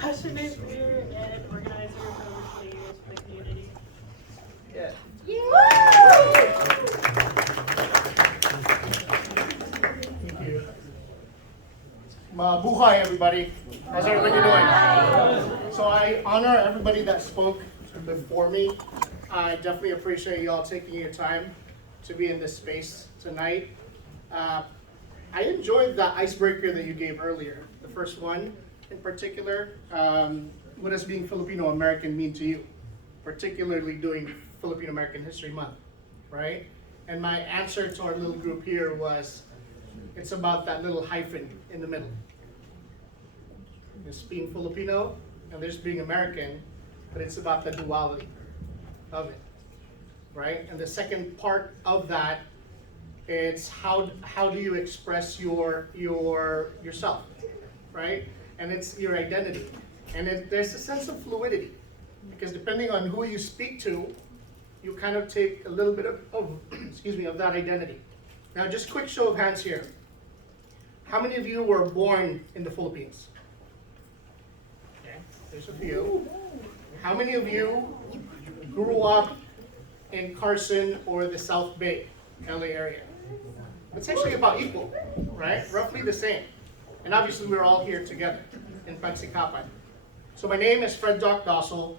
Passionate leader and organizer for over 20 years for the community. Yeah. Thank you. Mabuhay, everybody. How's everybody doing? So I honor everybody that spoke before me. I definitely appreciate you all taking your time to be in this space tonight. I enjoyed the icebreaker that you gave earlier. The first one in particular. What does being Filipino American mean to you? Particularly doing Filipino American History Month, right? And my answer to our little group here was, it's about that little hyphen in the middle. There's being Filipino and there's being American, but it's about the duality of it, right? And the second part of that, it's how do you express yourself, right? And it's your identity. And there's a sense of fluidity, because depending on who you speak to, you kind of take a little bit of that identity. Now, just quick show of hands here. How many of you were born in the Philippines? Okay, there's a few. How many of you grew up in Carson or the South Bay, LA area? It's actually about equal, right? Roughly the same. And obviously we're all here together in Pagsikapan. So my name is Fred Doc Dossel.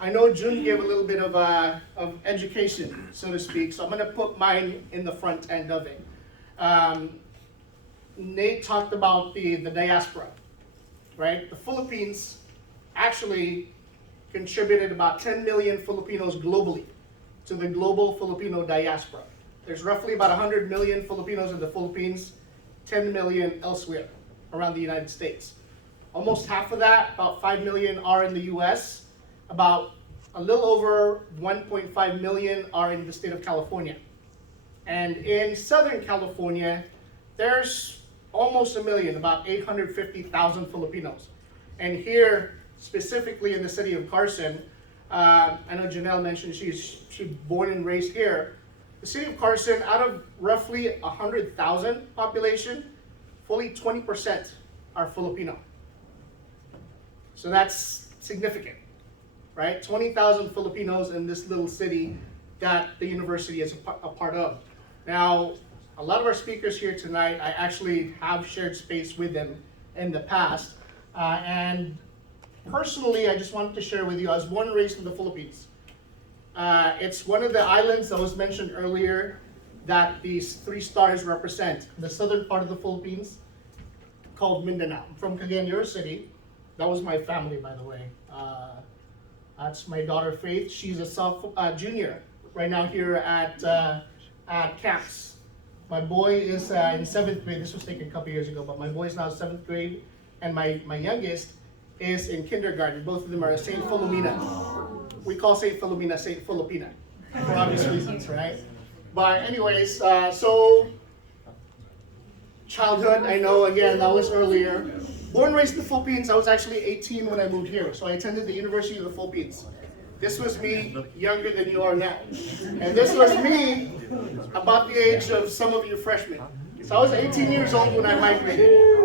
I know June gave a little bit of education, so to speak, so I'm gonna put mine in the front end of it. Nate talked about the diaspora, right? The Philippines actually contributed about 10 million Filipinos globally to the global Filipino diaspora. There's roughly about 100 million Filipinos in the Philippines, 10 million elsewhere around the United States. Almost half of that, about 5 million, are in the US. About a little over 1.5 million are in the state of California. And in Southern California, there's almost a million, about 850,000 Filipinos. And here, specifically in the city of Carson, I know Janelle mentioned she's born and raised here. The city of Carson, out of roughly 100,000 population, fully 20% are Filipino. So that's significant, right? 20,000 Filipinos in this little city that the university is a part of. Now, a lot of our speakers here tonight, I actually have shared space with them in the past. And personally, I just wanted to share with you, I was born and raised in the Philippines. It's one of the islands that was mentioned earlier that these 3 stars represent. The southern part of the Philippines, called Mindanao. I'm from Cagayan City. That was my family, by the way. That's my daughter Faith. She's a junior right now here at camps. My boy is in 7th grade. This was taken a couple years ago, but my boy is now 7th grade, and my youngest is in kindergarten. Both of them are Saint Philomena. We call Saint Philomena Saint Filipina for obvious reasons, right? But anyways, so childhood, I know, again, that was earlier. Born and raised in the Philippines, I was actually 18 when I moved here. So I attended the University of the Philippines. This was me, younger than you are now. And this was me, about the age of some of you freshmen. So I was 18 years old when I migrated.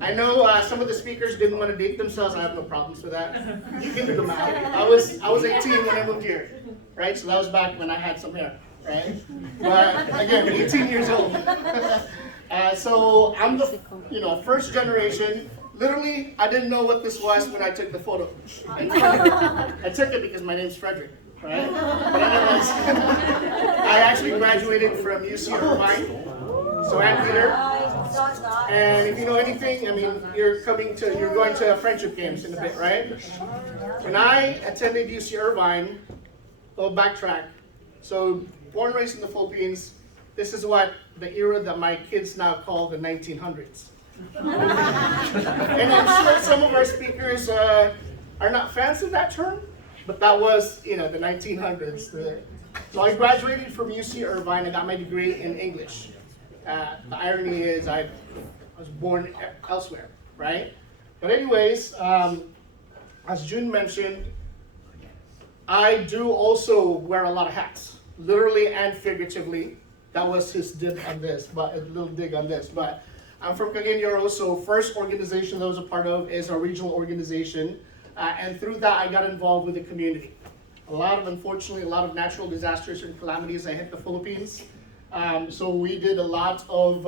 I know some of the speakers didn't want to date themselves. I have no problems with that. You can do the math. I was 18 when I moved here, right? So that was back when I had some hair, right? But again, 18 years old. So I'm the first generation. Literally, I didn't know what this was when I took the photo. I took it because my name's Frederick, right? But anyways, I actually graduated from UC Irvine, so I'm here. And if you know anything, I mean, you're going to friendship games in a bit, right? When I attended UC Irvine, I'll backtrack. So born and raised in the Philippines, this is what the era that my kids now call the 1900s. And I'm sure some of our speakers are not fans of that term, but that was, the 1900s. So I graduated from UC Irvine. I got my degree in English. The irony is I was born elsewhere, right? But anyways, as June mentioned, I do also wear a lot of hats, literally and figuratively. That was his dib on this, but a little dig on this. But I'm from Cagayan de Oro, so first organization that I was a part of is our regional organization. And through that, I got involved with the community. Unfortunately, a lot of natural disasters and calamities that hit the Philippines. So we did a lot of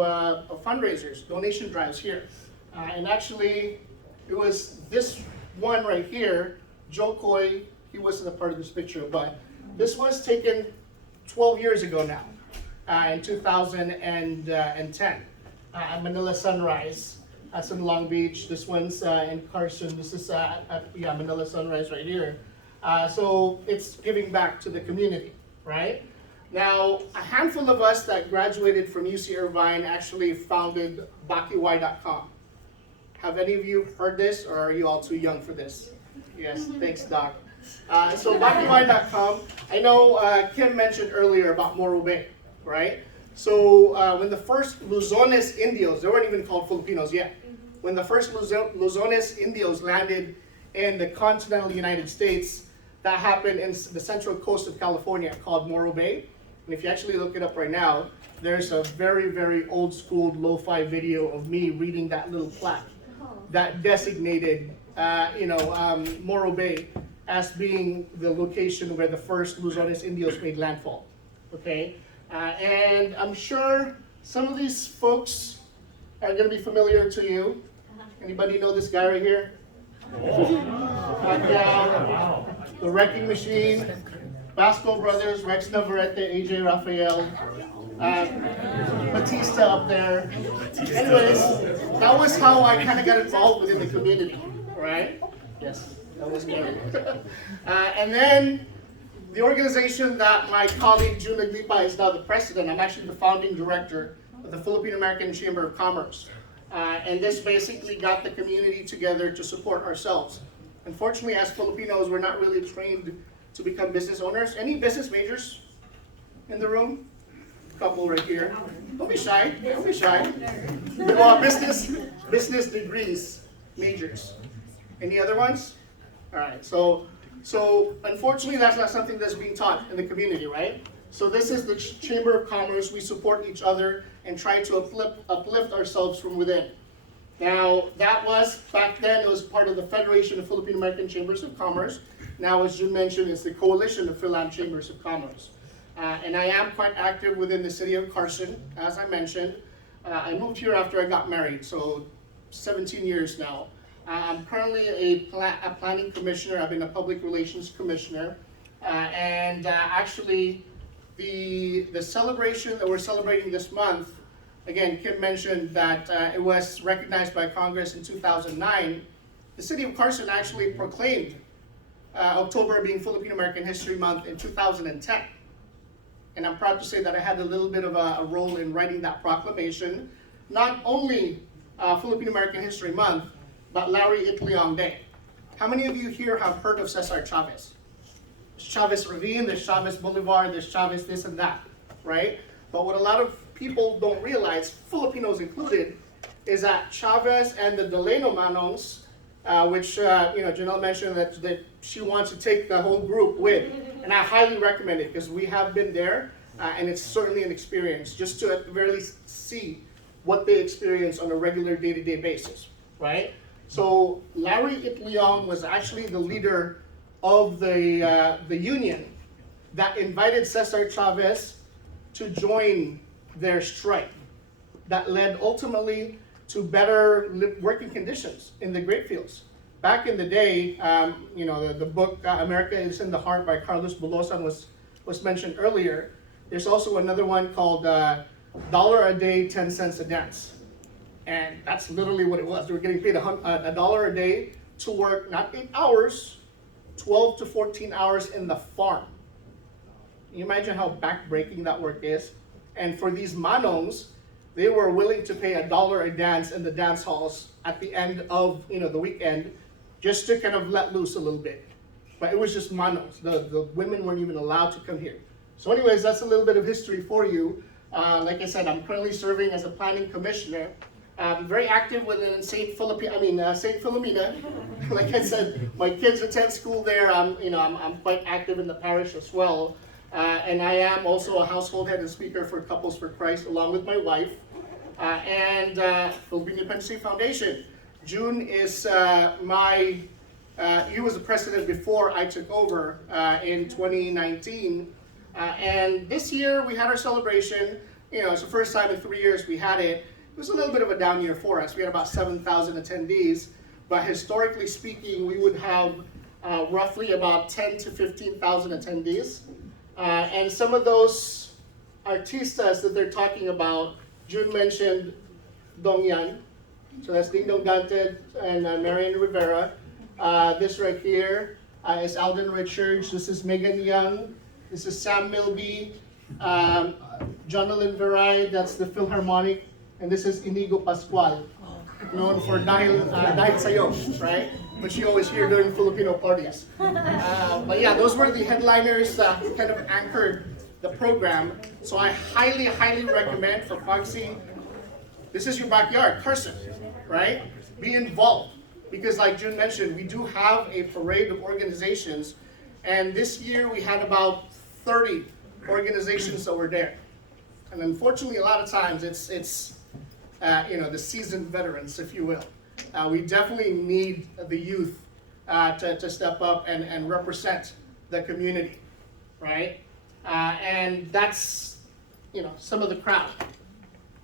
fundraisers, donation drives here. And actually, it was this one right here, Joe Coy, he wasn't a part of this picture, but this was taken 12 years ago now, in 2010, at Manila Sunrise. That's in Long Beach. This one's in Carson. This is Manila Sunrise right here. So it's giving back to the community, right? Now, a handful of us that graduated from UC Irvine actually founded Bakiwai.com. Have any of you heard this, or are you all too young for this? Yes, thanks, Doc. So Bakiwai.com, I know Kim mentioned earlier about Morro Bay, right? So when the first Luzones Indios, they weren't even called Filipinos yet, when the first Luzones Indios landed in the continental United States, that happened in the central coast of California called Morro Bay. And if you actually look it up right now, there's a very, very old school lo-fi video of me reading that little plaque that designated Morro Bay as being the location where the first Luzones Indios made landfall. Okay? And I'm sure some of these folks are going to be familiar to you. Anybody know this guy right here? Pacquiao, the Wrecking Machine, Basco Brothers, Rex Navarrete, AJ Rafael, Batista up there. Anyways, that was how I kind of got involved within the community, right? Yes, that was good. And then the organization that my colleague June Aglipa is now the president, I'm actually the founding director of the Filipino American Chamber of Commerce. And this basically got the community together to support ourselves. Unfortunately, as Filipinos, we're not really trained to become business owners. Any business majors in the room? A couple right here. Don't be shy. Don't be shy. Well, business degrees, majors. Any other ones? All right. So unfortunately, that's not something that's being taught in the community, right? So this is the Chamber of Commerce. We support each other and try to uplift ourselves from within. Now, that was, back then, it was part of the Federation of Filipino American Chambers of Commerce. Now, as June mentioned, it's the Coalition of Philam Chambers of Commerce. And I am quite active within the city of Carson, as I mentioned. I moved here after I got married, so 17 years now. I'm currently a planning commissioner. I've been a public relations commissioner. Actually, the celebration that we're celebrating this month, again, Kim mentioned that it was recognized by Congress in 2009. The city of Carson actually proclaimed October being Filipino American History Month in 2010. And I'm proud to say that I had a little bit of a role in writing that proclamation. Not only Filipino American History Month, but Larry Itliong Day. How many of you here have heard of Cesar Chavez? There's Chavez Ravine, there's Chavez Boulevard, there's Chavez this and that, right? But what a lot of people don't realize, Filipinos included, is that Chavez and the Delano Manongs, which Janelle mentioned that she wants to take the whole group with, and I highly recommend it because we have been there, and it's certainly an experience just to at the very least see what they experience on a regular day-to-day basis, right? So Larry Itliong was actually the leader of the union that invited Cesar Chavez to join their strike that led ultimately to better working conditions in the grape fields. Back in the day, the book America is in the Heart by Carlos Bulosan was mentioned earlier. There's also another one called $1 a day, 10 cents a dance. And that's literally what it was. They were getting paid $1 a day to work not 8 hours, 12 to 14 hours in the farm. Can you imagine how backbreaking that work is? And for these manongs, they were willing to pay $1 a dance in the dance halls at the end of the weekend, just to kind of let loose a little bit. But it was just manongs. The women weren't even allowed to come here. So anyways, that's a little bit of history for you. Like I said, I'm currently serving as a planning commissioner. I'm very active within St. Philomena. Like I said, my kids attend school there. I'm quite active in the parish as well. And I am also a household head and speaker for Couples for Christ, along with my wife. and Filipino Independence Foundation. June is he was the president before I took over in 2019. And this year we had our celebration. It's the first time in 3 years we had it. It was a little bit of a down year for us. We had about 7,000 attendees, but historically speaking, we would have roughly about 10 to 15,000 attendees. And some of those artistas that they're talking about, June mentioned Dong Yan. So that's Ding Dong Danted and Marian Rivera. This right here is Alden Richards. This is Megan Young. This is Sam Milby. Jonalyn Veray, that's the Philharmonic. And this is Inigo Pascual, known for Dahil Sayo, right? But she always here during Filipino parties. But yeah, those were the headliners that kind of anchored the program. So I highly, highly recommend for Pagsi, this is your backyard, Carson, right? Be involved. Because like June mentioned, we do have a parade of organizations. And this year we had about 30 organizations that were there. And unfortunately, a lot of times it's the seasoned veterans, if you will. We definitely need the youth to step up and represent the community, right? And that's, some of the crowd.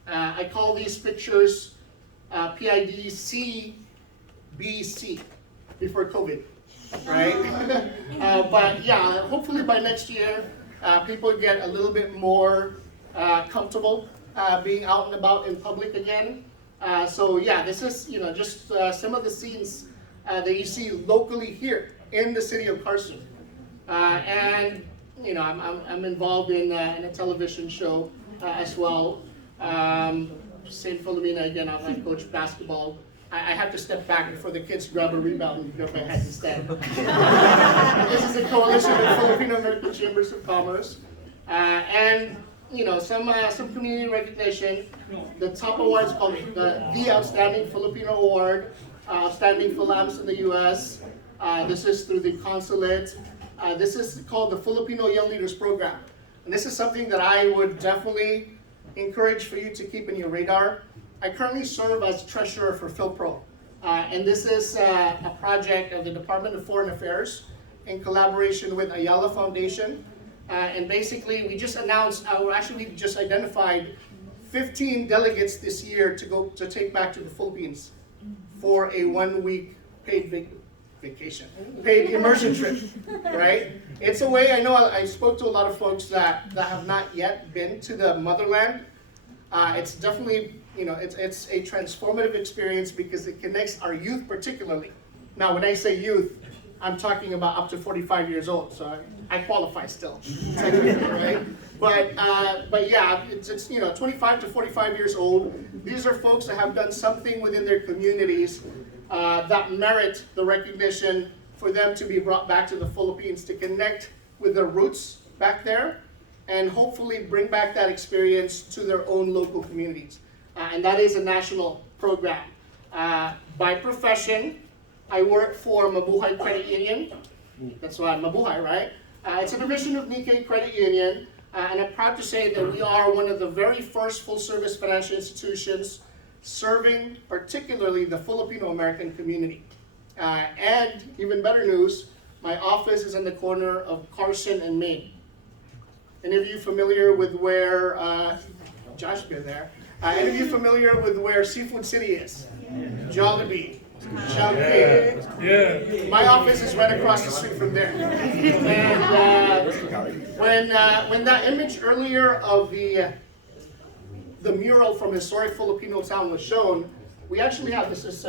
I call these pictures PIDCBC, before COVID, right? But yeah, hopefully by next year, people get a little bit more comfortable being out and about in public again. So yeah, this is just some of the scenes that you see locally here in the city of Carson. And I'm involved in a television show as well. St. Philomena again, I coach basketball. I have to step back before the kids grab a rebound and grab my head instead. This is a coalition of Filipino American Chambers of Commerce. And some community recognition. The top award is called the Outstanding Filipino Award, Outstanding Philams in the U.S. This is through the consulate. This is called the Filipino Young Leaders Program. And this is something that I would definitely encourage for you to keep in your radar. I currently serve as treasurer for PhilPro. And this is a project of the Department of Foreign Affairs in collaboration with Ayala Foundation. And basically, we just announced, we just identified 15 delegates this year to take back to the Philippines for a 1-week paid vacation, paid immersion trip, right? It's a way, I know I spoke to a lot of folks that have not yet been to the motherland. It's definitely, it's a transformative experience because it connects our youth particularly. Now, when I say youth, I'm talking about up to 45 years old, so I qualify still, technically, right? But yeah, it's 25 to 45 years old. These are folks that have done something within their communities that merit the recognition for them to be brought back to the Philippines to connect with their roots back there and hopefully bring back that experience to their own local communities. And that is a national program. By profession, I work for Mabuhay Credit Union. That's why Mabuhay, right? It's a division of Nikkei Credit Union, and I'm proud to say that we are one of the very first full-service financial institutions serving particularly the Filipino American community. And even better news, my office is in the corner of Carson and Main. Any of you familiar with where, Josh been there, any of you familiar with where Seafood City is? Jollibee. Yeah. My office is right across the street from there. And when that image earlier of the mural from historic Filipino town was shown, we actually have this is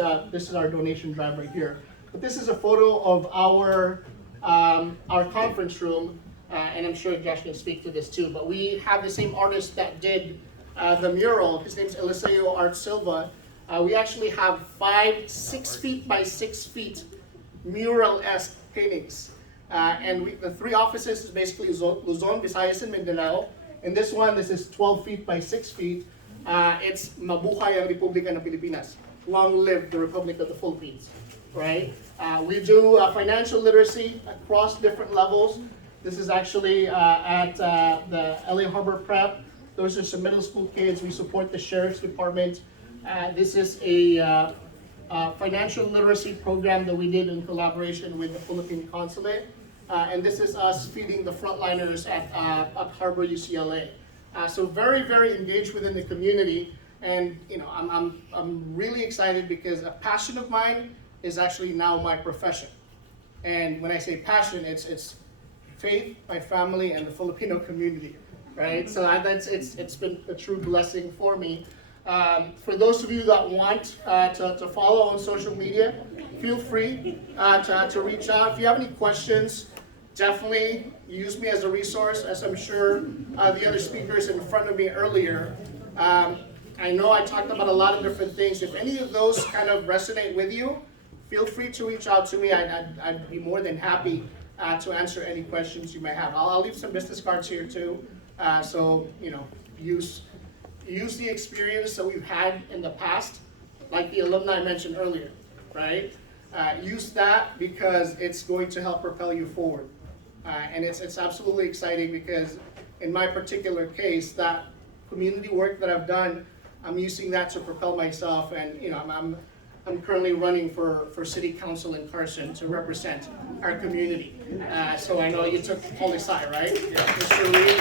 our donation drive right here. But this is a photo of our conference room, and I'm sure Josh can speak to this too. But we have the same artist that did the mural. His name's Eliseo Art Silva. We actually have 6 feet by 6 feet mural-esque paintings. And the 3 offices is basically Luzon, Visayas, and Mindanao. And this is 12 feet by 6 feet. It's Mabuhay ang Republika ng Pilipinas. Long live the Republic of the Philippines, right? We do financial literacy across different levels. This is actually at the LA Harbor Prep. Those are some middle school kids. We support the sheriff's department. This is a financial literacy program that we did in collaboration with the Philippine Consulate. And this is us feeding the frontliners at Harbor UCLA. So very, very engaged within the community. And I'm really excited because a passion of mine is actually now my profession. And when I say passion, it's faith, my family, and the Filipino community, right? So it's been a true blessing for me. For those of you that want to follow on social media, feel free to reach out. If you have any questions, definitely use me as a resource, as I'm sure the other speakers in front of me earlier. I know I talked about a lot of different things. If any of those kind of resonate with you, feel free to reach out to me. I'd be more than happy to answer any questions you may have. I'll leave some business cards here too. So use the experience that we've had in the past, like the alumni I mentioned earlier, right? Use that because it's going to help propel you forward. And it's absolutely exciting because in my particular case, that community work that I've done, I'm using that to propel myself. And I'm currently running for City Council in Carson to represent our community. So I know you took poli sci, right? Mr. Lee,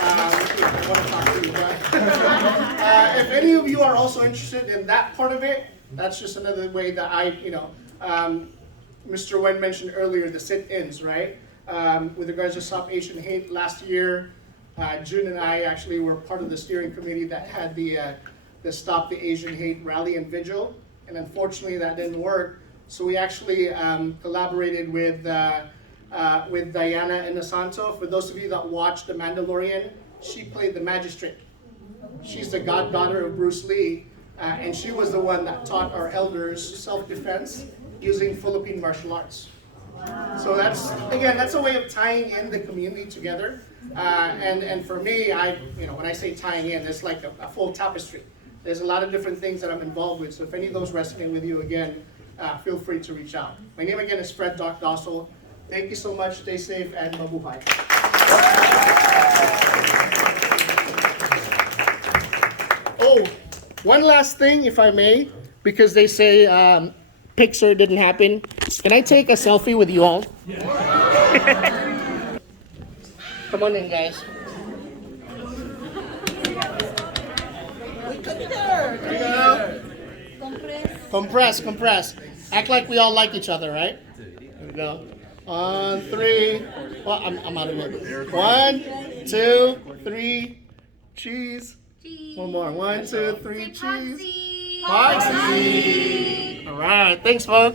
I want to talk to you. But if any of you are also interested in that part of it, that's just another way that Mr. Wen mentioned earlier, the sit-ins, right? With regards to Stop Asian Hate, last year, June and I actually were part of the steering committee that had the Stop the Asian Hate rally and vigil. And unfortunately that didn't work. So we actually collaborated with Diana Inosanto. For those of you that watched The Mandalorian, she played the magistrate. She's the goddaughter of Bruce Lee, and she was the one that taught our elders self-defense using Philippine martial arts. So that's a way of tying in the community together. And for me, when I say tying in, it's like a full tapestry. There's a lot of different things that I'm involved with. So if any of those resonate with you, again, feel free to reach out. My name again is Fred Doc Dossel. Thank you so much. Stay safe and mabuhay. Oh, one last thing, if I may, because they say Pixar didn't happen. Can I take a selfie with you all? Come on in, guys. Compress. Act like we all like each other, right? Here we go. On 3. Well, I'm out of it. 1, 2, 3. Cheese. One more. 1, 2, 3. Cheese. Pagsikapan. All right. Thanks, folks.